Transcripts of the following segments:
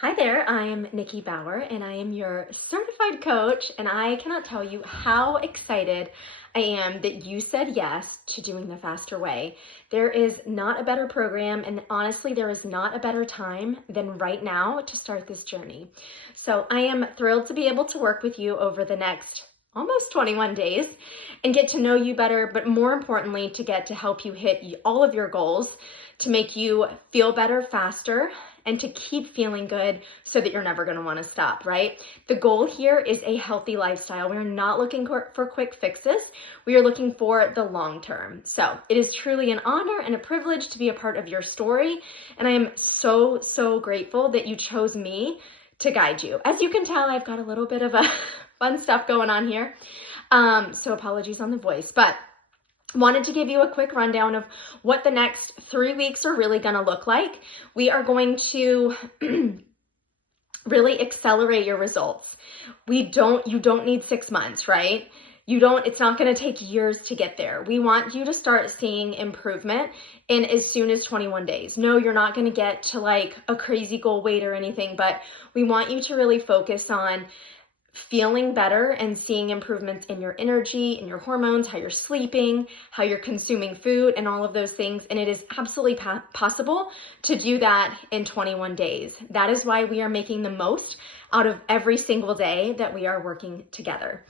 Hi there, I'm Nikki Bauer and I am your certified coach, and I cannot tell you how excited I am that you said yes to doing the faster way. There is not a better program, and honestly, there is not a better time than right now to start this journey. So I am thrilled to be able to work with you over the next almost 21 days and get to know you better, but more importantly, to get to help you hit all of your goals, to make you feel better faster, and to keep feeling good so that you're never going to want to stop, right? The goal here is a healthy lifestyle. We're not looking for quick fixes. We are looking for the long term. So it is truly an honor and a privilege to be a part of your story. And I am so, so grateful that you chose me to guide you. As you can tell, I've got a little bit of a fun stuff going on here. So apologies on the voice, but wanted to give you a quick rundown of what the next 3 weeks are really going to look like. We are going to really accelerate your results. You don't need 6 months, right? It's not going to take years to get there. We want you to start seeing improvement in as soon as 21 days. No, you're not going to get to like a crazy goal weight or anything, but we want you to really focus on feeling better and seeing improvements in your energy, in your hormones, how you're sleeping, how you're consuming food, and all of those things. And it is absolutely possible to do that in 21 days. That is why we are making the most out of every single day that we are working together.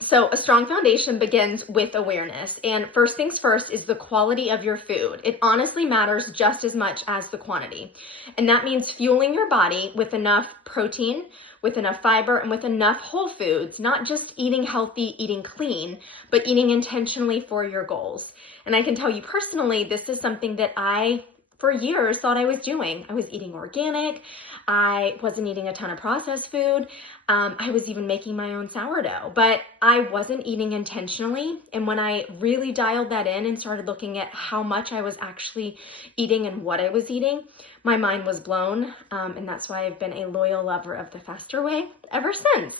So a strong foundation begins with awareness. And first things first is the quality of your food. It honestly matters just as much as the quantity. And that means fueling your body with enough protein, with enough fiber, and with enough whole foods, not just eating healthy, eating clean, but eating intentionally for your goals. And I can tell you personally, this is something that I, for years, thought I was doing. I was eating organic. I wasn't eating a ton of processed food. I was even making my own sourdough, but I wasn't eating intentionally. And when I really dialed that in and started looking at how much I was actually eating and what I was eating, my mind was blown. And that's why I've been a loyal lover of the faster way ever since.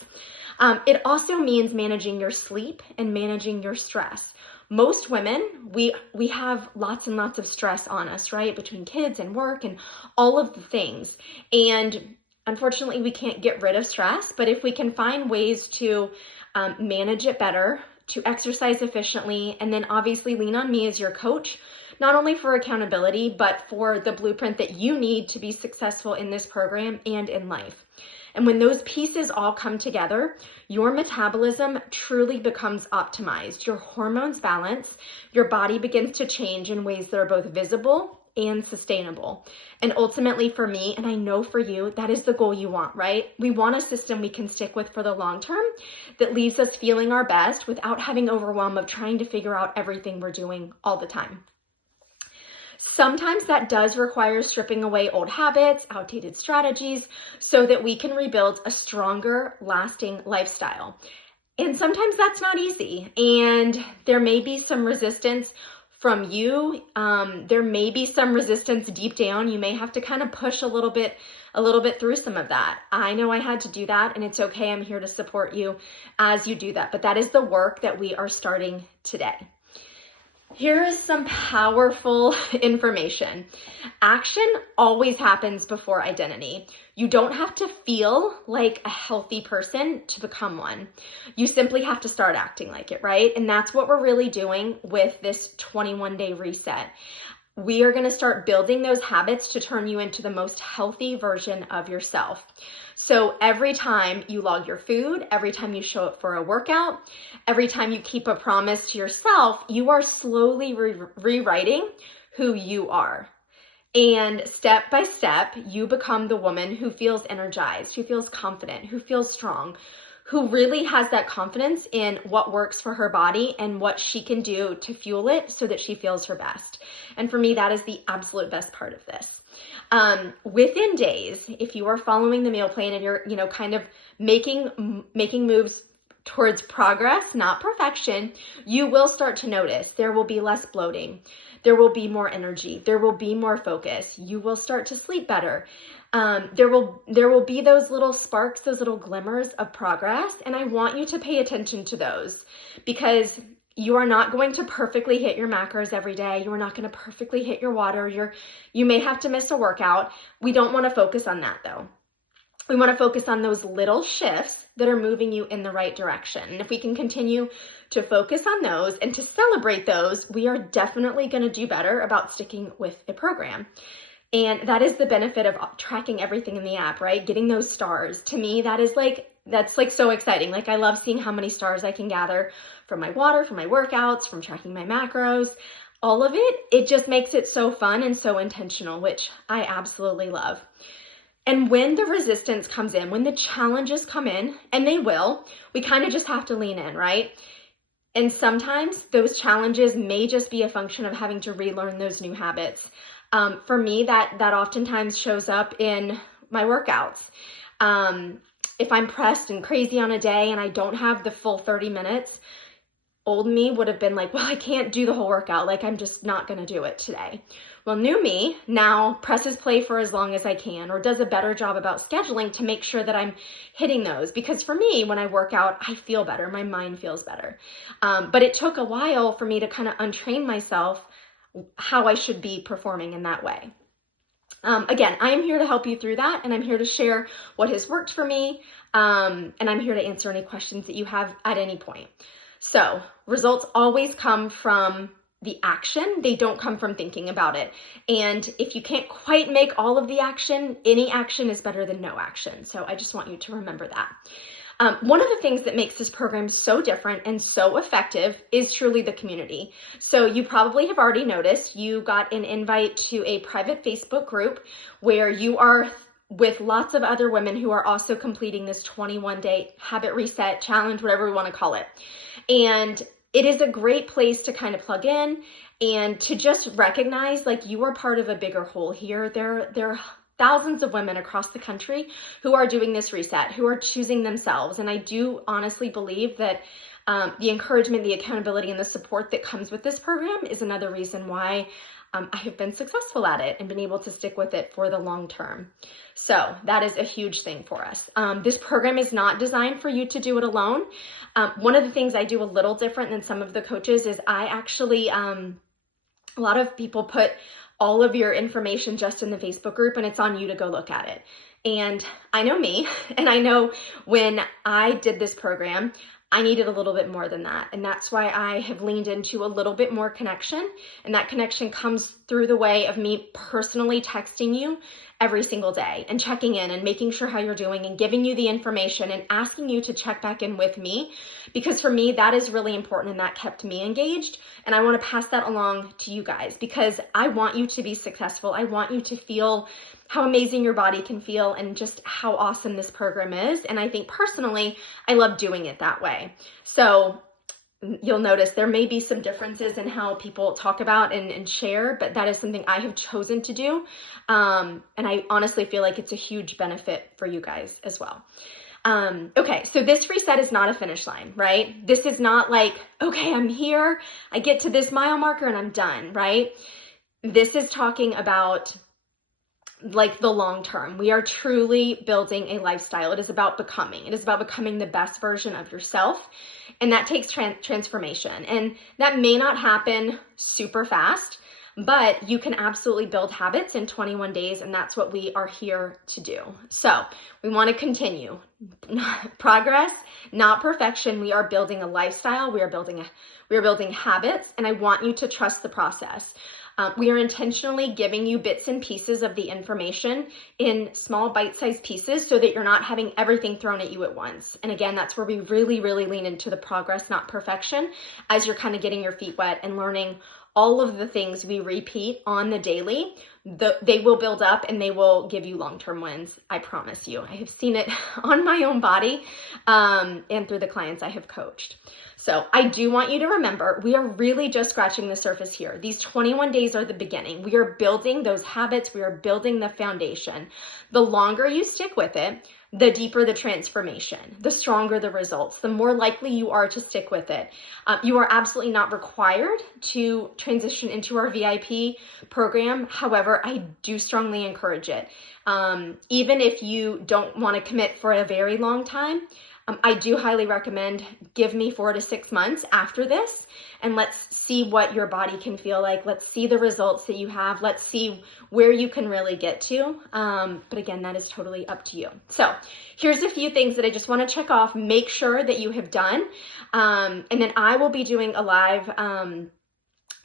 It also means managing your sleep and managing your stress. Most women, we have lots and lots of stress on us, right? Between kids and work and all of the things. And unfortunately, we can't get rid of stress, but if we can find ways to manage it better, to exercise efficiently, and then obviously lean on me as your coach, not only for accountability, but for the blueprint that you need to be successful in this program and in life. And when those pieces all come together, your metabolism truly becomes optimized. Your hormones balance, your body begins to change in ways that are both visible and sustainable. And ultimately for me, and I know for you, that is the goal you want, right? We want a system we can stick with for the long term that leaves us feeling our best without having overwhelm of trying to figure out everything we're doing all the time. Sometimes that does require stripping away old habits, outdated strategies, so that we can rebuild a stronger, lasting lifestyle. And sometimes that's not easy. And there may be some resistance from you. There may be some resistance deep down. You may have to kind of push a little bit through some of that. I know I had to do that, and it's okay. I'm here to support you as you do that. But that is the work that we are starting today. Here is some powerful information. Action always happens before identity. You don't have to feel like a healthy person to become one. You simply have to start acting like it, right? And that's what we're really doing with this 21-day reset. We are going to start building those habits to turn you into the most healthy version of yourself. So every time you log your food, every time you show up for a workout, every time you keep a promise to yourself, you are slowly rewriting who you are. And step by step, you become the woman who feels energized, who feels confident, who feels strong, who really has that confidence in what works for her body and what she can do to fuel it so that she feels her best. And for me, that is the absolute best part of this. Within days, if you are following the meal plan and you're, kind of making moves towards progress, not perfection, you will start to notice there will be less bloating. There will be more energy. There will be more focus. You will start to sleep better. There will be those little sparks, those little glimmers of progress. And I want you to pay attention to those because You are not going to perfectly hit your macros every day. You are not going to perfectly hit your water. You may have to miss a workout. We don't want to focus on that though. We want to focus on those little shifts that are moving you in the right direction. And if we can continue to focus on those and to celebrate those, we are definitely going to do better about sticking with a program. And that is the benefit of tracking everything in the app, right? Getting those stars. To me, that's so exciting. Like, I love seeing how many stars I can gather from my water, from my workouts, from tracking my macros. All of it just makes it so fun and so intentional, which I absolutely love. And when the resistance comes in, when the challenges come in, and they will, we kind of just have to lean in, right? And sometimes those challenges may just be a function of having to relearn those new habits. For me, that oftentimes shows up in my workouts. If I'm pressed and crazy on a day and I don't have the full 30 minutes, old me would have been like, well, I can't do the whole workout. Like, I'm just not going to do it today. Well, new me now presses play for as long as I can, or does a better job about scheduling to make sure that I'm hitting those. Because for me, when I work out, I feel better. My mind feels better. But it took a while for me to kind of untrain myself how I should be performing in that way. Again, I am here to help you through that, and I'm here to share what has worked for me, and I'm here to answer any questions that you have at any point. So results always come from the action. They don't come from thinking about it. And if you can't quite make all of the action, any action is better than no action. So I just want you to remember that. One of the things that makes this program so different and so effective is truly the community. So you probably have already noticed you got an invite to a private Facebook group where you are with lots of other women who are also completing this 21-day habit reset challenge, whatever we want to call it. And it is a great place to kind of plug in and to just recognize like you are part of a bigger whole here. There are thousands of women across the country who are doing this reset, who are choosing themselves. And I do honestly believe that the encouragement, the accountability, and the support that comes with this program is another reason why I have been successful at it and been able to stick with it for the long term. So that is a huge thing for us. This program is not designed for you to do it alone. One of the things I do a little different than some of the coaches is I actually, a lot of people put all of your information just in the Facebook group, and it's on you to go look at it. And I know me, and I know when I did this program, I needed a little bit more than that. And that's why I have leaned into a little bit more connection. And that connection comes through the way of me personally texting you every single day and checking in and making sure how you're doing and giving you the information and asking you to check back in with me. Because for me, that is really important, and that kept me engaged. And I want to pass that along to you guys because I want you to be successful. I want you to feel how amazing your body can feel and just how awesome this program is. And I think personally, I love doing it that way. So you'll notice there may be some differences in how people talk about and share, but that is something I have chosen to do. And I honestly feel like it's a huge benefit for you guys as well. Okay, so this reset is not a finish line, right? This is not like, okay, I'm here, I get to this mile marker and I'm done, right? This is talking about like the long term. We are truly building a lifestyle. It is about becoming. It is about becoming the best version of yourself. And that takes transformation. And that may not happen super fast, but you can absolutely build habits in 21 days. And that's what we are here to do. So we want to continue. Progress, not perfection. We are building a lifestyle. We are building habits. And I want you to trust the process. We are intentionally giving you bits and pieces of the information in small bite-sized pieces so that you're not having everything thrown at you at once. And again, that's where we really, really lean into the progress, not perfection, as you're kind of getting your feet wet and learning all of the things we repeat on the daily. They will build up and they will give you long-term wins. I promise you. I have seen it on my own body and through the clients I have coached. So I do want you to remember, we are really just scratching the surface here. These 21 days are the beginning. We are building those habits. We are building the foundation. The longer you stick with it, the deeper the transformation, the stronger the results, the more likely you are to stick with it. You are absolutely not required to transition into our VIP program. However, I do strongly encourage it. Even if you don't want to commit for a very long time, I do highly recommend give me 4 to 6 months after this, and let's see what your body can feel like. Let's see the results that you have. Let's see where you can really get to. But again, that is totally up to you. So here's a few things that I just want to check off. Make sure that you have done. And then I will be doing a live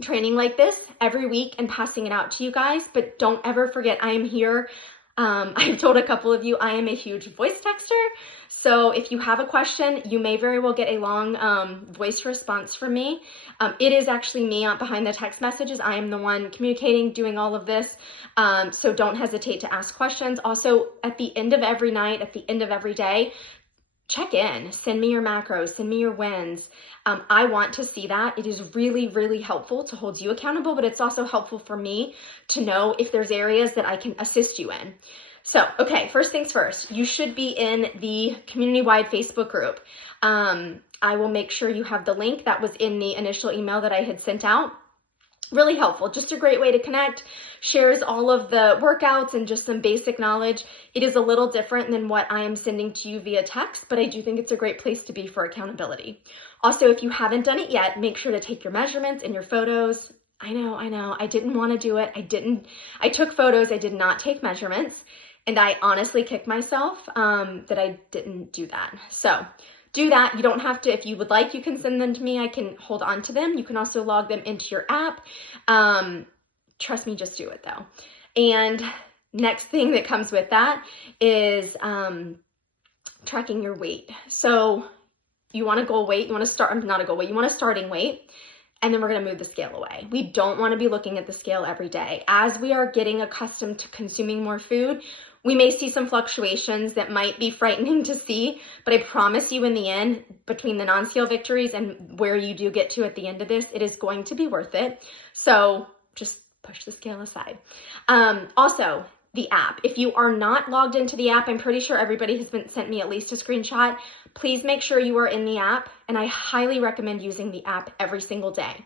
training like this every week and passing it out to you guys. But don't ever forget, I am here. I've told a couple of you I am a huge voice texter. So if you have a question, you may very well get a long voice response from me. It is actually me behind the text messages. I am the one communicating, doing all of this. So don't hesitate to ask questions. Also, at the end of every night, at the end of every day, check in, send me your macros, send me your wins. I want to see that. It is really, really helpful to hold you accountable, but it's also helpful for me to know if there's areas that I can assist you in. So, okay, first things first, you should be in the community-wide Facebook group. I will make sure you have the link that was in the initial email that I had sent out. Really helpful, just a great way to connect, shares all of the workouts and just some basic knowledge. It is a little different than what I am sending to you via text, but I do think it's a great place to be for accountability. Also, if you haven't done it yet, make sure to take your measurements and your photos. I know, I didn't want to do it. I took photos, I did not take measurements, and I honestly kicked myself that I didn't do that. So do that. You don't have to. If you would like, you can send them to me. I can hold on to them. You can also log them into your app. Trust me, just do it though. And next thing that comes with that is tracking your weight. So you want a goal weight, you want to start, not a goal weight, you want a starting weight, and then we're going to move the scale away. We don't want to be looking at the scale every day. As we are getting accustomed to consuming more food, we may see some fluctuations that might be frightening to see, but I promise you in the end, between the non-scale victories and where you do get to at the end of this, it is going to be worth it. So just push the scale aside. Also, the app. If you are not logged into the app, I'm pretty sure everybody has sent me at least a screenshot. Please make sure you are in the app, and I highly recommend using the app every single day.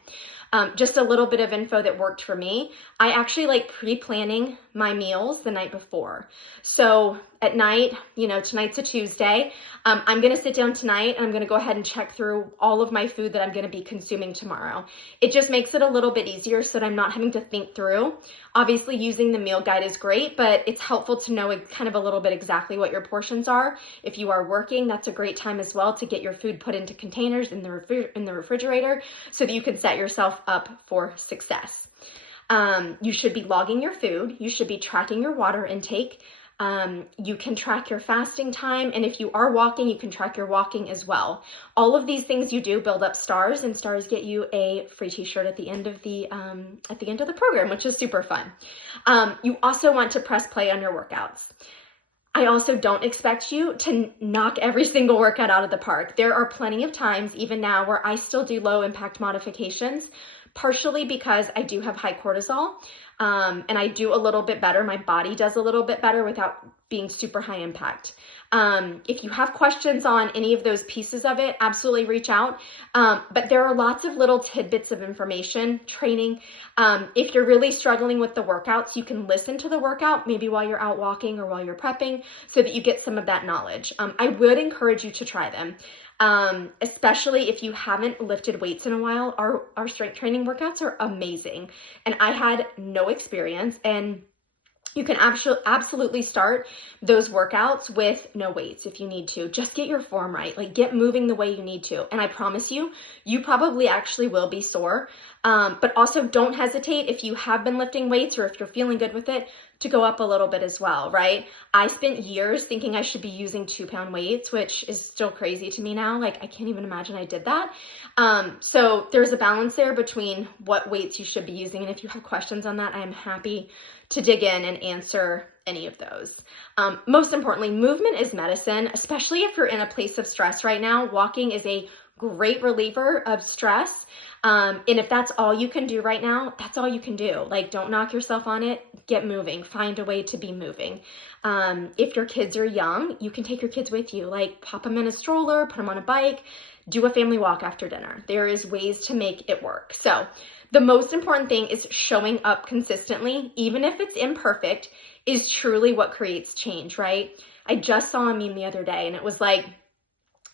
Just a little bit of info that worked for me. I actually like pre-planning my meals the night before. So at night, tonight's a Tuesday. I'm going to sit down tonight and I'm going to go ahead and check through all of my food that I'm going to be consuming tomorrow. It just makes it a little bit easier so that I'm not having to think through. Obviously, using the meal guide is great, but it's helpful to know kind of a little bit exactly what your portions are. If you are working, that's a great time as well to get your food put into containers in the refrigerator so that you can set yourself up for success. You should be logging your food. You should be tracking your water intake. You can track your fasting time, and if you are walking, you can track your walking as well. All of these things you do build up stars, and stars get you a free t-shirt at the end of the program, which is super fun. You also want to press play on your workouts. I also don't expect you to knock every single workout out of the park. There are plenty of times, even now, where I still do low impact modifications, partially because I do have high cortisol. And I do a little bit better. My body does a little bit better without being super high impact. If you have questions on any of those pieces of it, absolutely reach out. But there are lots of little tidbits of information, training. If you're really struggling with the workouts, you can listen to the workout maybe while you're out walking or while you're prepping so that you get some of that knowledge. I would encourage you to try them. Especially if you haven't lifted weights in a while. Our strength training workouts are amazing, and I had no experience, and you can absolutely start those workouts with no weights if you need to. Just get your form right, like get moving the way you need to. And I promise you, you probably actually will be sore. But also don't hesitate if you have been lifting weights or if you're feeling good with it to go up a little bit as well, right? I spent years thinking I should be using 2-pound weights, which is still crazy to me now. Like I can't even imagine I did that. So there's a balance there between what weights you should be using. And if you have questions on that, I am happy to dig in and answer any of those. Most importantly, movement is medicine, especially if you're in a place of stress right now. Walking is a great reliever of stress. And if that's all you can do right now, that's all you can do. Like, don't knock yourself on it. Get moving. Find a way to be moving. If your kids are young, you can take your kids with you. Like, pop them in a stroller, put them on a bike, do a family walk after dinner. There is ways to make it work. So the most important thing is showing up consistently, even if it's imperfect, is truly what creates change, right? I just saw a meme the other day, and it was like,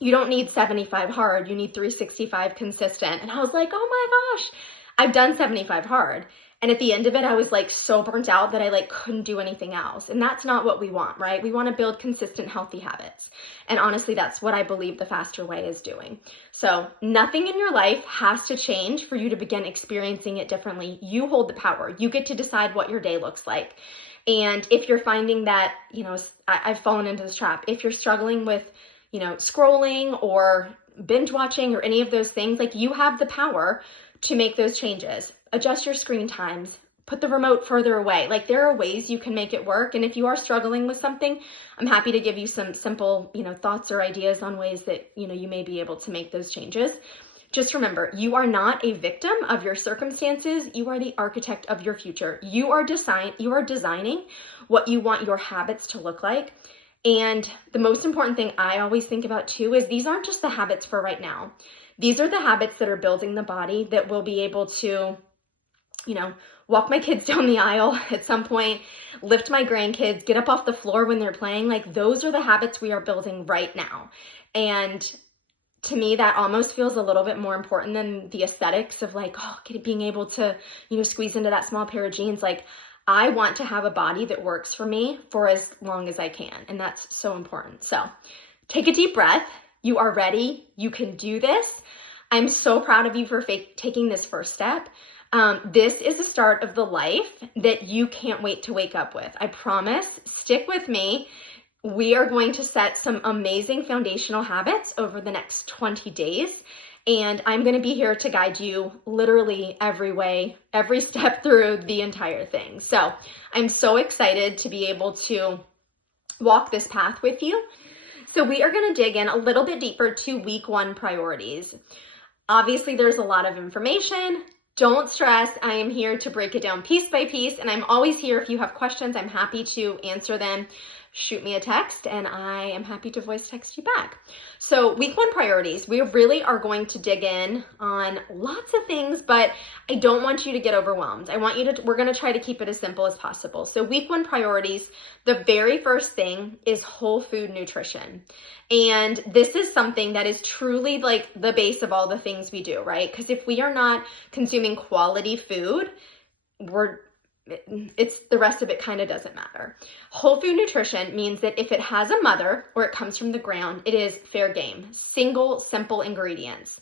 You don't need 75 hard, you need 365 consistent. And I was like, oh my gosh, I've done 75 hard. And at the end of it, I was like so burnt out that I like couldn't do anything else. And that's not what we want, right? We want to build consistent, healthy habits. And honestly, that's what I believe the faster way is doing. So nothing in your life has to change for you to begin experiencing it differently. You hold the power. You get to decide what your day looks like. And if you're finding that, I've fallen into this trap, if you're struggling with, scrolling or binge watching or any of those things, like you have the power to make those changes. Adjust your screen times, put the remote further away. Like there are ways you can make it work. And if you are struggling with something, I'm happy to give you some simple, thoughts or ideas on ways that, you may be able to make those changes. Just remember, you are not a victim of your circumstances. You are the architect of your future. You are designing what you want your habits to look like. And the most important thing I always think about too is these aren't just the habits for right now. These are the habits that are building the body that will be able to, walk my kids down the aisle at some point, lift my grandkids, get up off the floor when they're playing. Like those are the habits we are building right now. And to me, that almost feels a little bit more important than the aesthetics of like, being able to, squeeze into that small pair of jeans. Like I want to have a body that works for me for as long as I can. And that's so important. So take a deep breath. You are ready. You can do this. I'm so proud of you for taking this first step. This is the start of the life that you can't wait to wake up with. I promise. Stick with me. We are going to set some amazing foundational habits over the next 20 days. And I'm going to be here to guide you literally every way, every step through the entire thing. So I'm so excited to be able to walk this path with you. So we are going to dig in a little bit deeper to week 1 priorities. Obviously, there's a lot of information. Don't stress. I am here to break it down piece by piece, and I'm always here. If you have questions, I'm happy to answer them. Shoot me a text, and I am happy to voice text you back. So week 1 priorities, we really are going to dig in on lots of things, but I don't want you to get overwhelmed. We're going to try to keep it as simple as possible. So week 1 priorities, the very first thing is whole food nutrition. And this is something that is truly like the base of all the things we do, right? Because if we are not consuming quality food, the rest of it kind of doesn't matter. Whole food nutrition means that if it has a mother or it comes from the ground, it is fair game. Single, simple ingredients.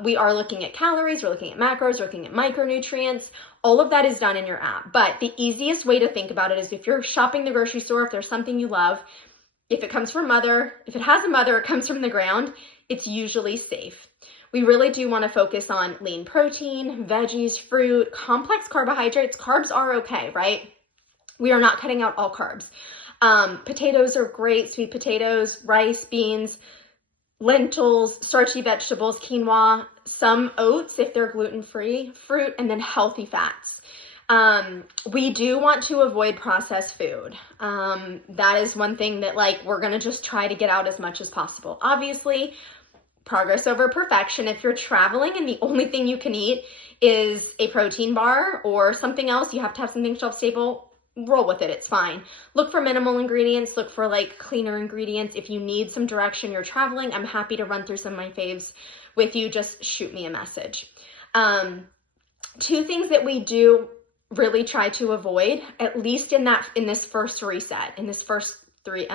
We are looking at calories, we're looking at macros, we're looking at micronutrients. All of that is done in your app. But the easiest way to think about it is if you're shopping the grocery store, if there's something you love, if it has a mother, it comes from the ground, it's usually safe. We really do want to focus on lean protein, veggies, fruit, complex carbohydrates. Carbs are okay, right? We are not cutting out all carbs. Potatoes are great, sweet potatoes, rice, beans, lentils, starchy vegetables, quinoa, some oats if they're gluten-free, fruit, and then healthy fats. We do want to avoid processed food. That is one thing that we're going to just try to get out as much as possible. Obviously, progress over perfection. If you're traveling and the only thing you can eat is a protein bar or something else, you have to have something shelf stable, roll with it. It's fine. Look for minimal ingredients. Look for cleaner ingredients. If you need some direction, you're traveling, I'm happy to run through some of my faves with you. Just shoot me a message. 2 things that we do really try to avoid, at least in this first reset, in this first 3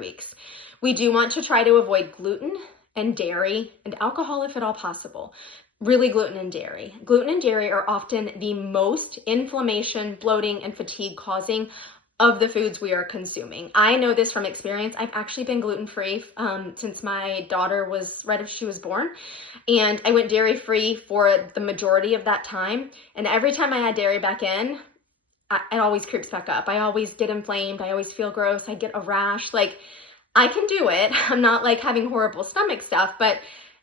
weeks, we do want to try to avoid gluten and dairy and alcohol if at all possible. Really gluten and dairy. Gluten and dairy are often the most inflammation, bloating, and fatigue causing of the foods we are consuming. I know this from experience. I've actually been gluten-free since my daughter was right after she was born. And I went dairy-free for the majority of that time. And every time I add dairy back in, it always creeps back up. I always get inflamed. I always feel gross. I get a rash. I can do it. I'm not having horrible stomach stuff, but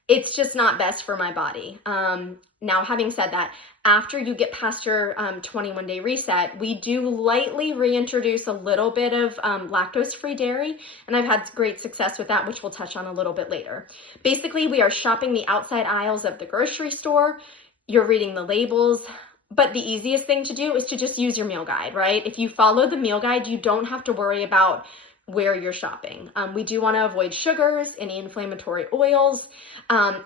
it's just not best for my body. Now, having said that, after you get past your 21-day reset, we do lightly reintroduce a little bit of lactose-free dairy, and I've had great success with that, which we'll touch on a little bit later. Basically, we are shopping the outside aisles of the grocery store. You're reading the labels. But the easiest thing to do is to just use your meal guide, right? If you follow the meal guide, you don't have to worry about where you're shopping. We do want to avoid sugars, any inflammatory oils.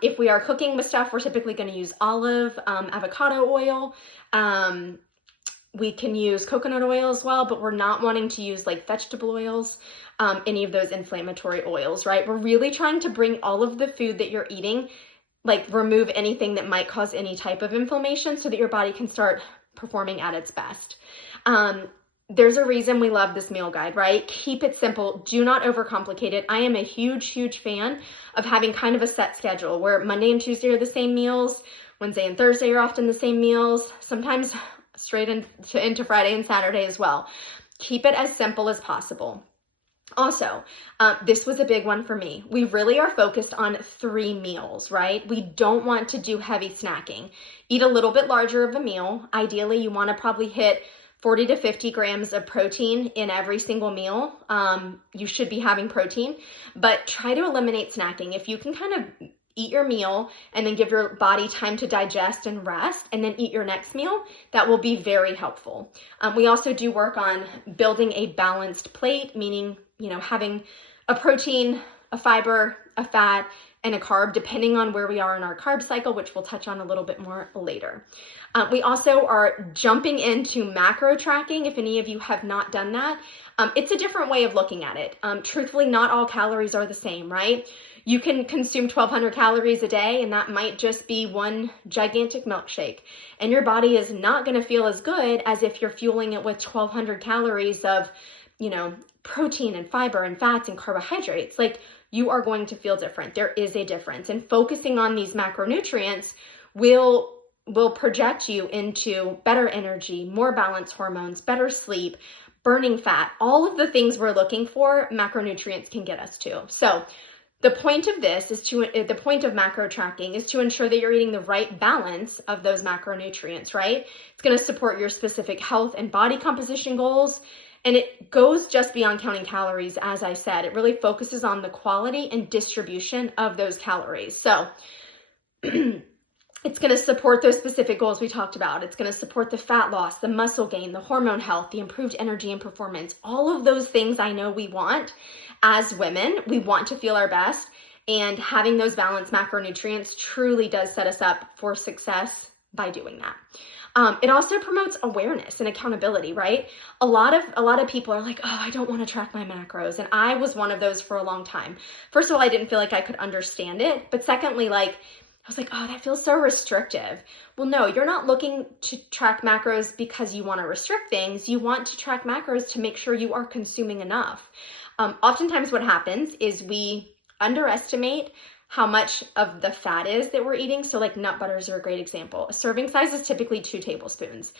If we are cooking with stuff, we're typically going to use olive, avocado oil. We can use coconut oil as well, but we're not wanting to use like vegetable oils, any of those inflammatory oils, right? We're really trying to bring all of the food that you're eating, like remove anything that might cause any type of inflammation so that your body can start performing at its best. There's a reason we love this meal guide, right? Keep it simple. Do not overcomplicate it. I am a huge fan of having kind of a set schedule where Monday and Tuesday are the same meals. Wednesday and Thursday are often the same meals. Sometimes straight into Friday and Saturday as well. Keep it as simple as possible. Also, this was a big one for me. We really are focused on 3 meals, right? We don't want to do heavy snacking. Eat a little bit larger of a meal. Ideally, you want to probably hit 40 to 50 grams of protein in every single meal. You should be having protein, but try to eliminate snacking. If you can kind of eat your meal and then give your body time to digest and rest and then eat your next meal, that will be very helpful. We also do work on building a balanced plate, meaning, having a protein, a fiber, a fat, and a carb, depending on where we are in our carb cycle, which we'll touch on a little bit more later. We also are jumping into macro tracking. If any of you have not done that, it's a different way of looking at it. Truthfully, not all calories are the same, right? You can consume 1,200 calories a day, and that might just be one gigantic milkshake. And your body is not going to feel as good as if you're fueling it with 1,200 calories of, protein and fiber and fats and carbohydrates. Like, you are going to feel different. There is a difference. And focusing on these macronutrients will project you into better energy, more balanced hormones, better sleep, burning fat, all of the things we're looking for, macronutrients can get us to. So the point of the point of macro tracking is to ensure that you're eating the right balance of those macronutrients, right? It's going to support your specific health and body composition goals. And it goes just beyond counting calories, as I said. It really focuses on the quality and distribution of those calories. So it's going to support those specific goals we talked about. It's going to support the fat loss, the muscle gain, the hormone health, the improved energy and performance. All of those things I know we want as women. We want to feel our best. And having those balanced macronutrients truly does set us up for success by doing that. It also promotes awareness and accountability, right? A lot of people are like, oh, I don't want to track my macros. And I was one of those for a long time. First of all, I didn't feel like I could understand it. But secondly, I was like, oh, that feels so restrictive. Well, no, you're not looking to track macros because you want to restrict things. You want to track macros to make sure you are consuming enough. Oftentimes what happens is we underestimate how much of the fat is that we're eating. So like nut butters are a great example. A serving size is typically 2 tablespoons.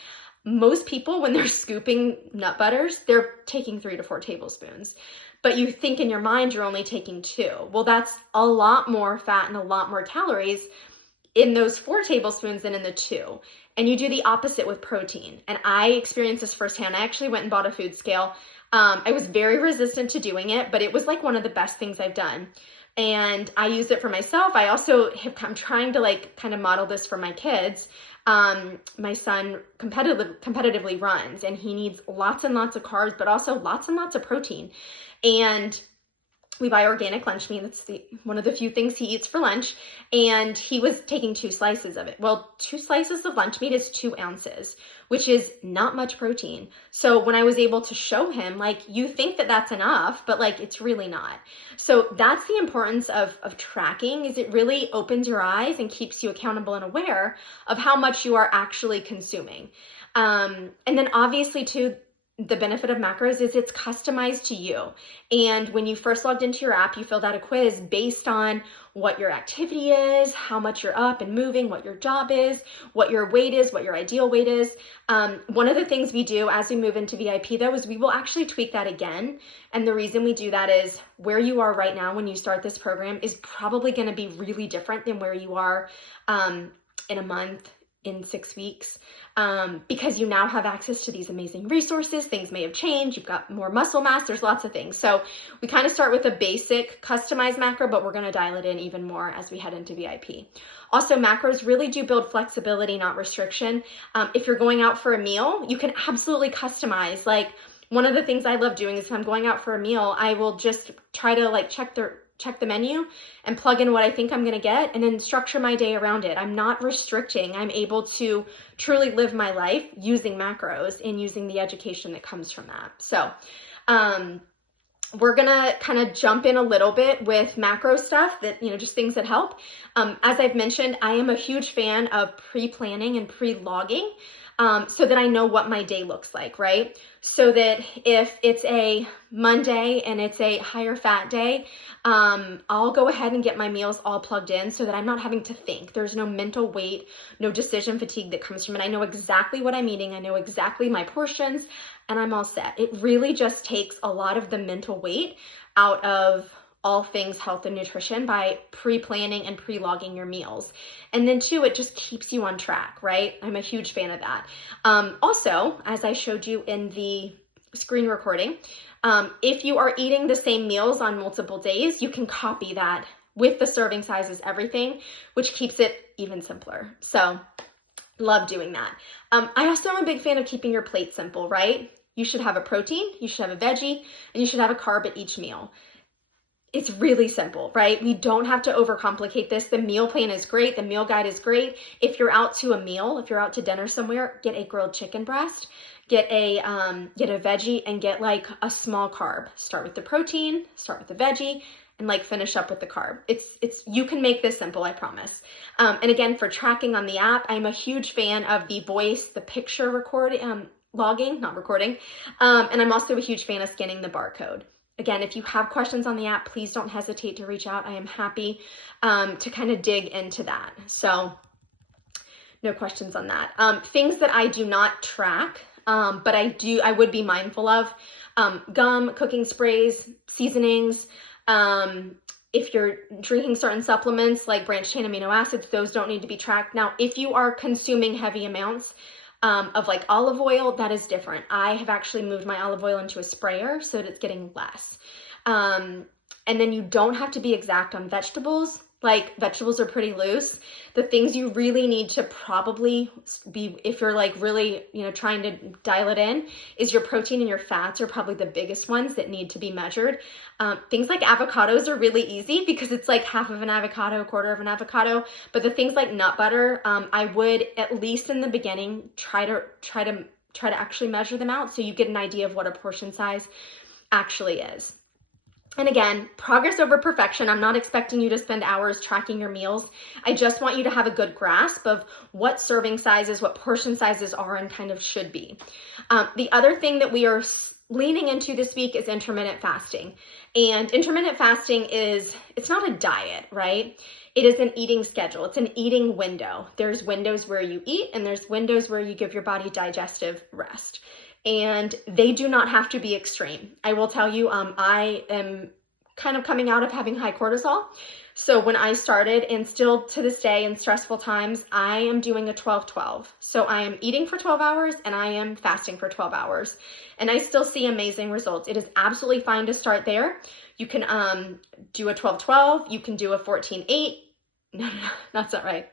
Most people, when they're scooping nut butters, they're taking 3 to 4 tablespoons. But you think in your mind you're only taking 2. Well, that's a lot more fat and a lot more calories in those 4 tablespoons than in the 2. And you do the opposite with protein. And I experienced this firsthand. I actually went and bought a food scale. I was very resistant to doing it, but it was like one of the best things I've done. And I use it for myself. I also I'm trying to kind of model this for my kids. My son competitively runs, and he needs lots and lots of carbs, but also lots and lots of protein. And we buy organic lunch meat. That's one of the few things he eats for lunch. And he was taking 2 slices of it. Well, 2 slices of lunch meat is 2 ounces, which is not much protein. So when I was able to show him, you think that that's enough, but it's really not. So that's the importance of tracking, is it really opens your eyes and keeps you accountable and aware of how much you are actually consuming. And then obviously too, the benefit of macros is it's customized to you. And when you first logged into your app, you filled out a quiz based on what your activity is, how much you're up and moving, what your job is, what your weight is, what your ideal weight is. One of the things we do as we move into VIP though is we will actually tweak that again. And the reason we do that is where you are right now when you start this program is probably going to be really different than where you are in a month, in 6 weeks, because you now have access to these amazing resources. Things may have changed. You've got more muscle mass. There's lots of things. So we kind of start with a basic customized macro, but we're going to dial it in even more as we head into VIP. Also, macros really do build flexibility, not restriction. If you're going out for a meal, you can absolutely customize One of the things I love doing is if I'm going out for a meal, I will just try to like check the menu and plug in what I think I'm going to get and then structure my day around it. I'm not restricting. I'm able to truly live my life using macros and using the education that comes from that. So, we're gonna kind of jump in a little bit with macro stuff that, just things that help. As I've mentioned, I am a huge fan of pre-planning and pre-logging, so that I know what my day looks like, right? So that if it's a Monday and it's a higher fat day, I'll go ahead and get my meals all plugged in so that I'm not having to think. There's no mental weight, no decision fatigue that comes from it. I know exactly what I'm eating. I know exactly my portions, and I'm all set. It really just takes a lot of the mental weight out of all things health and nutrition by pre-planning and pre-logging your meals. And then two, it just keeps you on track, right? I'm a huge fan of that. Also, as I showed you in the screen recording, if you are eating the same meals on multiple days, you can copy that with the serving sizes, everything, which keeps it even simpler. So love doing that. I also am a big fan of keeping your plate simple, right? You should have a protein, you should have a veggie, and you should have a carb at each meal. It's really simple, right? We don't have to overcomplicate this. The meal plan is great. The meal guide is great. If you're out to a meal, if you're out to dinner somewhere, get a grilled chicken breast, get a veggie, and get like a small carb. Start with the protein, start with the veggie, and like finish up with the carb. You can make this simple, I promise. And again, for tracking on the app, I'm a huge fan of the voice, the picture logging, not recording. And I'm also a huge fan of scanning the barcode. Again, if you have questions on the app, please don't hesitate to reach out. I am happy to kind of dig into that. So no questions on that. Things that I do not track, but I would be mindful of, gum, cooking sprays, seasonings. If you're drinking certain supplements like branched chain amino acids, those don't need to be tracked. Now, if you are consuming heavy amounts of like olive oil, that is different. I have actually moved my olive oil into a sprayer so that it's getting less. And then you don't have to be exact on vegetables. Like vegetables are pretty loose. The things you really need to probably be, if you're like really, trying to dial it in, is your protein and your fats are probably the biggest ones that need to be measured. Things like avocados are really easy because it's like half of an avocado, a quarter of an avocado. But the things like nut butter, I would, at least in the beginning, try to actually measure them out so you get an idea of what a portion size actually is. And again, progress over perfection. I'm not expecting you to spend hours tracking your meals. I just want you to have a good grasp of what serving sizes, what portion sizes are and kind of should be. The other thing that we are leaning into this week is intermittent fasting. And intermittent fasting it's not a diet, right? It is an eating schedule. It's an eating window. There's windows where you eat and there's windows where you give your body digestive rest. And they do not have to be extreme. I will tell you, I am kind of coming out of having high cortisol. So when I started, and still to this day in stressful times, I am doing a 12-12. So I am eating for 12 hours and I am fasting for 12 hours. And I still see amazing results. It is absolutely fine to start there. You can do a 12-12. You can do a 14-8. No, that's not right.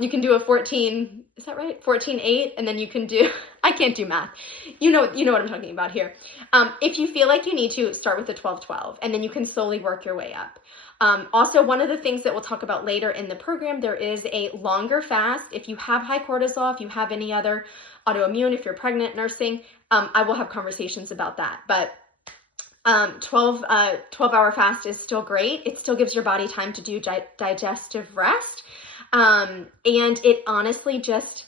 You can do a 14, is that right? 14-8, and then you can do, I can't do math. You know what I'm talking about here. If you feel like you need to, start with the 12-12, and then you can slowly work your way up. Also, one of the things that we'll talk about later in the program, there is a longer fast. If you have high cortisol, if you have any other autoimmune, if you're pregnant, nursing, I will have conversations about that. But 12-hour fast is still great. It still gives your body time to do digestive rest. And it honestly just,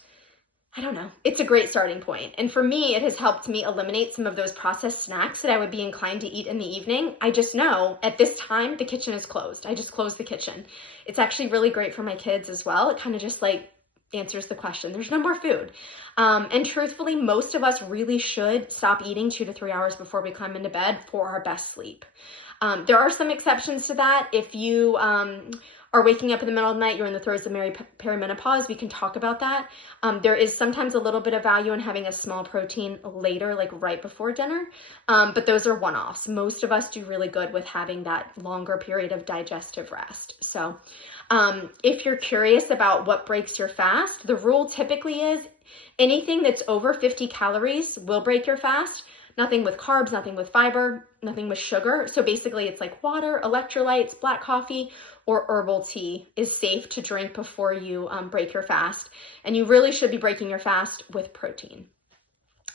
I don't know, it's a great starting point. And for me, it has helped me eliminate some of those processed snacks that I would be inclined to eat in the evening. I just know at this time, the kitchen is closed. I just closed the kitchen. It's actually really great for my kids as well. It kind of just like answers the question. There's no more food. And truthfully, most of us really should stop eating 2 to 3 hours before we climb into bed for our best sleep. There are some exceptions to that. If you are waking up in the middle of the night, you're in the throes of perimenopause, we can talk about that. There is sometimes a little bit of value in having a small protein later, like right before dinner, but those are one-offs. Most of us do really good with having that longer period of digestive rest. So if you're curious about what breaks your fast, the rule typically is anything that's over 50 calories will break your fast. nothing with carbs, nothing with fiber, nothing with sugar. So basically it's like water, electrolytes, black coffee, or herbal tea is safe to drink before you break your fast. And you really should be breaking your fast with protein.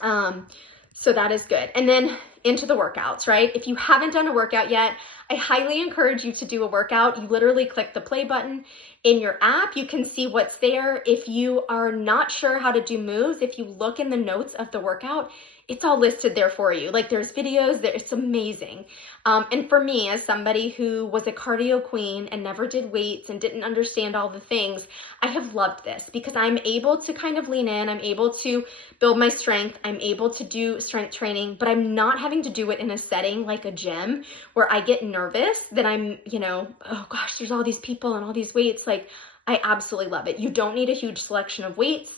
So that is good. And then into the workouts, right? If you haven't done a workout yet, I highly encourage you to do a workout. You literally click the play button in your app. You can see what's there. If you are not sure how to do moves, if you look in the notes of the workout, it's all listed there for you. Like there's videos there. It's amazing. And for me, as somebody who was a cardio queen and never did weights and didn't understand all the things, I have loved this because I'm able to kind of lean in. I'm able to build my strength. I'm able to do strength training, but I'm not having to do it in a setting like a gym where I get nervous that I'm, oh gosh, there's all these people and all these weights. Like I absolutely love it. You don't need a huge selection of weights.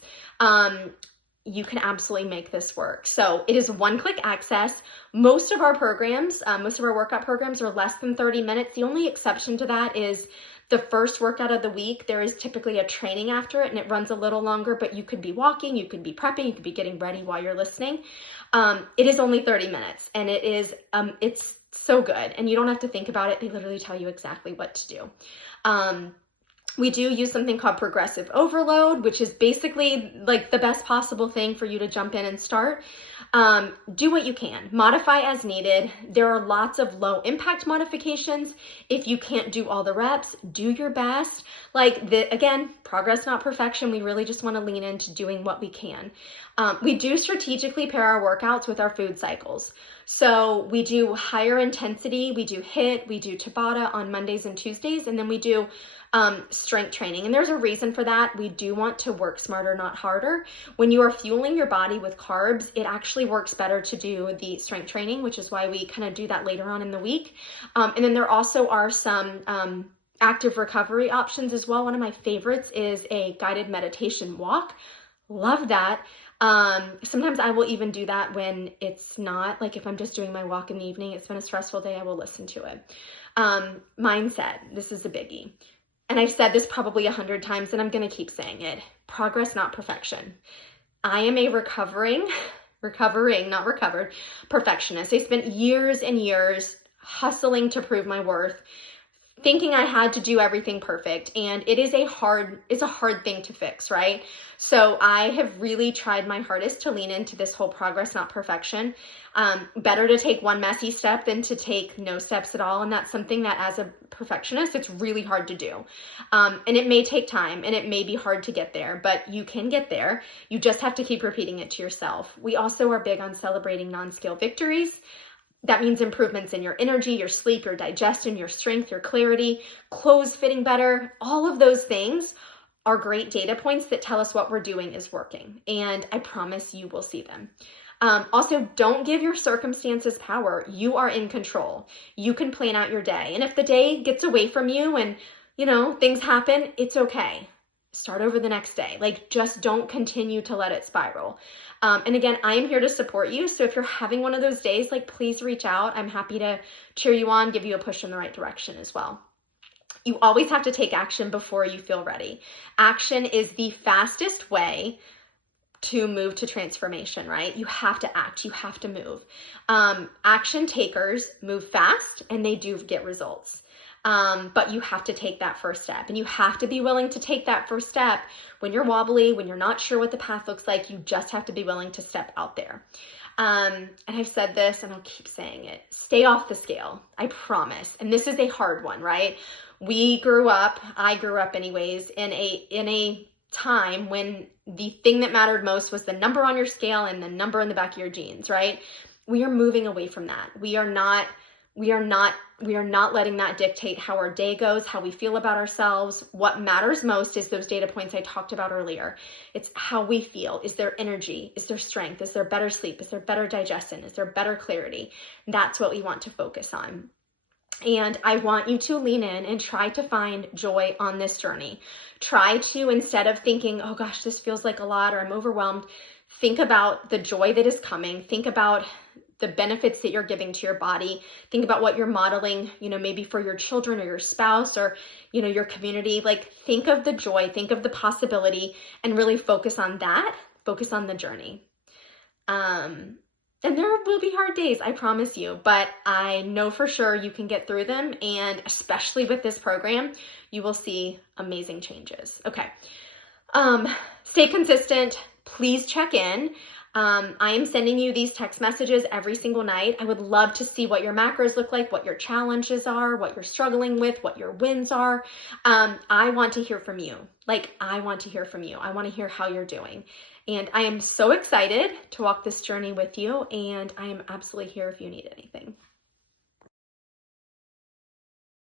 You can absolutely make this work. So it is one-click access. Most of our programs, most of our workout programs are less than 30 minutes. The only exception to that is the first workout of the week. There is typically a training after it and it runs a little longer, but you could be walking, you could be prepping, you could be getting ready while you're listening. It is only 30 minutes and it is, it's so good. And you don't have to think about it. They literally tell you exactly what to do. We do use something called progressive overload, which is basically like the best possible thing for you to jump in and start. Do what you can, modify as needed. There are lots of low impact modifications. If you can't do all the reps, do your best. Again, progress, not perfection. We really just want to lean into doing what we can. We do strategically pair our workouts with our food cycles. So we do higher intensity, we do HIIT, we do Tabata on Mondays and Tuesdays, and then we do strength training. And there's a reason for that. We do want to work smarter, not harder. When you are fueling your body with carbs, it actually works better to do the strength training, which is why we kind of do that later on in the week. And then there also are some active recovery options as well. One of my favorites is a guided meditation walk. Love that. Sometimes I will even do that when it's not, like if I'm just doing my walk in the evening, it's been a stressful day, I will listen to it. Mindset, this is a biggie. And I've said this probably 100 times and I'm going to keep saying it. Progress, not perfection. I am a recovering, not recovered, perfectionist. I spent years and years hustling to prove my worth, thinking I had to do everything perfect. And it's a hard thing to fix, right? So I have really tried my hardest to lean into this whole progress, not perfection. Better to take one messy step than to take no steps at all. And that's something that as a perfectionist, it's really hard to do. And it may take time and it may be hard to get there, but you can get there. You just have to keep repeating it to yourself. We also are big on celebrating non-scale victories. That means improvements in your energy, your sleep, your digestion, your strength, your clarity, clothes fitting better. All of those things are great data points that tell us what we're doing is working. And I promise you will see them. Also, don't give your circumstances power. You are in control. You can plan out your day. And if the day gets away from you and, things happen, it's okay. Start over the next day. Just don't continue to let it spiral. And again, I am here to support you. So if you're having one of those days, please reach out. I'm happy to cheer you on, give you a push in the right direction as well. You always have to take action before you feel ready. Action is the fastest way to move to transformation, right? You have to act, you have to move. Action takers move fast and they do get results. But you have to take that first step and you have to be willing to take that first step when you're wobbly, when you're not sure what the path looks like. You just have to be willing to step out there. And I've said this and I'll keep saying it. Stay off the scale, I promise. And this is a hard one, right? I grew up anyways, in a time when the thing that mattered most was the number on your scale and the number in the back of your jeans, right? We are moving away from that. We are not letting that dictate how our day goes, how we feel about ourselves. What matters most is those data points I talked about earlier. It's how we feel. Is there energy? Is there strength? Is there better sleep? Is there better digestion? Is there better clarity? That's what we want to focus on. And I want you to lean in and try to find joy on this journey. Try to, instead of thinking, oh gosh, this feels like a lot or I'm overwhelmed, think about the joy that is coming. Think about the benefits that you're giving to your body. Think about what you're modeling, maybe for your children or your spouse or, your community. Think of the joy, think of the possibility and really focus on that. Focus on the journey. And there will be hard days, I promise you, but I know for sure you can get through them. And especially with this program, you will see amazing changes. Okay. Stay consistent. Please check in. I am sending you these text messages every single night. I would love to see what your macros look like, what your challenges are, what you're struggling with, what your wins are. I want to hear from you. I want to hear from you. I want to hear how you're doing. And I am so excited to walk this journey with you, and I am absolutely here if you need anything.